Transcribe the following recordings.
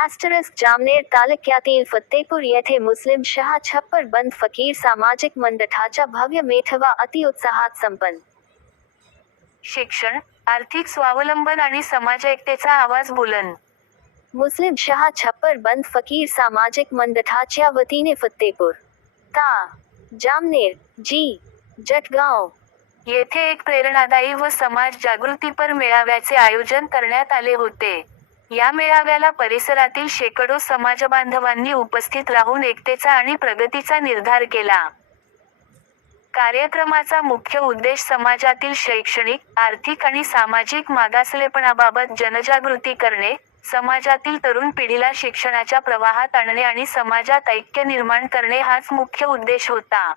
ॲस्टरस जामनेर तालुक्यातील फत्तेपूर येथे मुस्लिम शहा छप्पर बंद फकीर सामाजिक मंडळाचा भव्य मेळावा अतिउत्साहात संपन्न शिक्षण आर्थिक स्वावलंबन आणि समाज एकतेचा आवाज बुलंद मुस्लिम शहा छप्पर बंद फकीर सामाजिक मंडळाच्या वतीने फत्तेपूर ता जामनेर जी जटगाव येथे एक प्रेरणादायी व समाज जागृतीपर मेळाव्याचे आयोजन करण्यात आले होते या मेळाव्याला परिसरातील शेकडो समाजबांधवांनी उपस्थित राहून एकतेचा आणि प्रगतीचा निर्धार केला. कार्यक्रमाचा मुख्य उद्देश समाजातील शैक्षणिक आर्थिक आणि सामाजिक मागासलेपणाबाबत जनजागृती करणे समाजातील तरुण पिढीला शिक्षणाच्या प्रवाहात आणणे आणि समाजात ऐक्य निर्माण करणे हाच मुख्य उद्देश होता.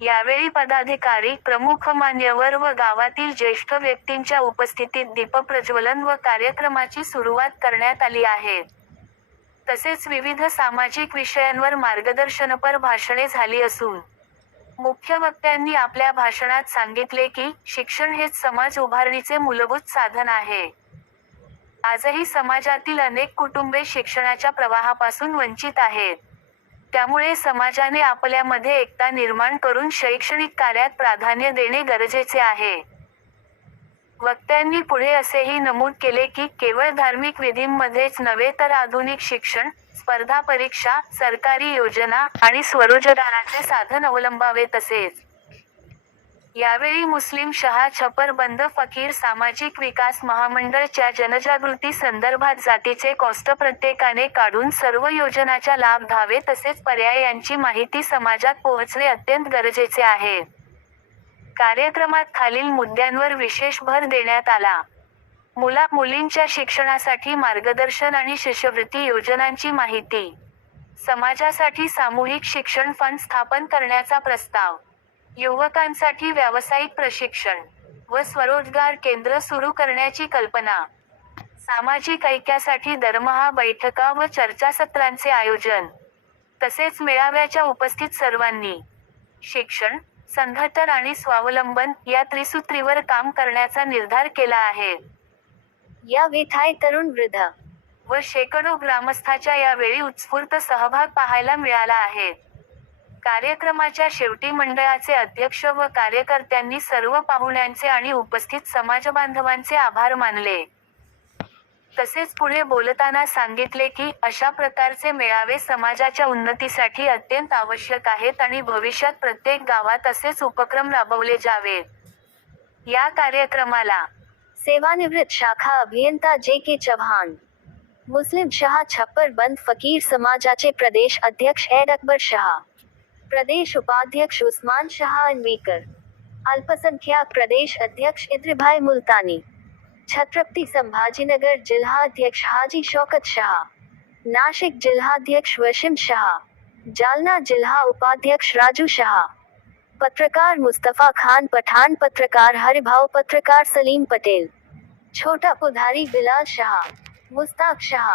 यावेळी पदाधिकारी प्रमुख मान्यवर व गावातील ज्येष्ठ व्यक्तींच्या उपस्थितीत दीपप्रज्वलन व कार्यक्रमाची सुरुवात करण्यात आली आहे. तसेच विविध सामाजिक विषयांवर मार्गदर्शनपर भाषणे झाली असून मुख्य वक्त्यांनी आपल्या भाषणात सांगितले की शिक्षण हेच समाज उभारणीचे मूलभूत साधन आहे. आजही समाजातील अनेक कुटुंबे शिक्षणाच्या प्रवाहापासून वंचित आहेत. त्यामुळे समाजाने आपल्यामध्ये एकता निर्माण करून शैक्षणिक कार्यात प्राधान्य देणे गरजेचे आहे. वक्त्यांनी पुढे असेही नमूद केले की केवळ धार्मिक विधींमध्येच नव्हे तर आधुनिक शिक्षण स्पर्धा परीक्षा सरकारी योजना आणि स्वरोजगाराचे साधन अवलंबावे तसेच यावेळी मुस्लिम शहा छपर बंद फकीर सामाजिक विकास महामंडळच्या जनजागृती संदर्भात जातीचे कॉस्ट प्रत्येकाने काढून सर्व योजनाचा लाभ घ्यावे तसेच पर्यायांची माहिती समाजात पोहोचणे अत्यंत गरजेचे आहे. कार्यक्रमात खालील मुद्द्यांवर विशेष भर देण्यात आला. मुला मुलींच्या शिक्षणासाठी मार्गदर्शन आणि शिष्यवृत्ती योजनांची माहिती. समाजासाठी सामूहिक शिक्षण फंड स्थापन करण्याचा प्रस्ताव युवकांसाठी व्यावसायिक प्रशिक्षण व स्वरोजगार केंद्र सुरू करण्याची कल्पना. सामाजिक ऐक्यासाठी दरमहा बैठका व चर्चासत्रांचे आयोजन. तसेच मेळाव्याच्या उपस्थित सर्वांनी शिक्षण संघटन आणि स्वावलंबन या त्रिसूत्रीवर काम करण्याचा निर्धार केला आहे. या विथाय तरुण वृद्ध व शेकडो ग्रामस्थाच्या यावेळी उत्स्फूर्त सहभाग पाहायला मिळाला आहे. कार्यक्रमाच्या शेवटी मंडळाचे अध्यक्ष व कार्यकर्त्यांनी सर्व पाहुण्यांचे आणि उपस्थित समाजबांधवांचे आभार मानले. तसेच पुढे बोलताना सांगितले की अशा प्रकारचे मेळावे समाजाच्या उन्नतीसाठी अत्यंत आवश्यक आहेत आणि भविष्यात प्रत्येक गावात असेच उपक्रम राबवले जावेत. या कार्यक्रमाला सेवानिवृत्त शाखा अभियंता जे के चव्हाण मुस्लिम शहा छप्पर बंद फकीर समाजाचे प्रदेश अध्यक्ष एड अकबर शहा प्रदेश उपाध्यक्ष उस्मान शहा अनवीकर, अल्पसंख्याक प्रदेश अध्यक्ष इद्रिभाई मुल्तानी, छत्रपति संभाजीनगर जिल्हाध्यक्ष हाजी शौकत शहा, नाशिक जिल्हाध्यक्ष वशिम शहा, जालना जिल्हा उपाध्यक्ष राजू शाह, पत्रकार मुस्तफ़ा खान पठान पत्रकार हरिभाव पत्रकार सलीम पटेल, छोटा पुधारी बिलाल शाह, मुस्ताक शाह,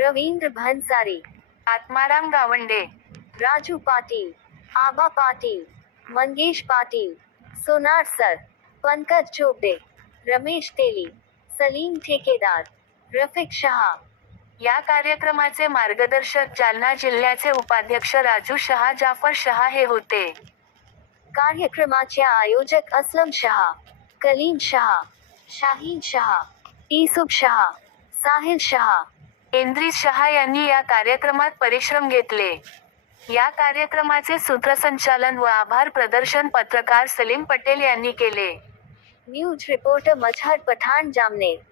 रवींद्र भंसारी, आत्माराम गावंडे राजू पाटील आबा पाटील मंगेश पाटील सोनार सर पंकज चोपडे रमेश तेली सलीम ठेकेदार रफिक शहा. या कार्यक्रमाचे मार्गदर्शक जालना जिल्ह्याचे उपाध्यक्ष राजू शहा जाफर शहा हे होते. कार्यक्रमाचे आयोजक असलम शहा कलीम शहा शाहीन शहा इसूफ शहा साहिल शहा. इंद्रिस शहा यांनी या कार्यक्रमात परिश्रम घेतले. या कार्यक्रमाचे सूत्रसंचालन व आभार प्रदर्शन पत्रकार सलीम पटेल यांनी केले. News reporter Mazhar Pathan Jamner.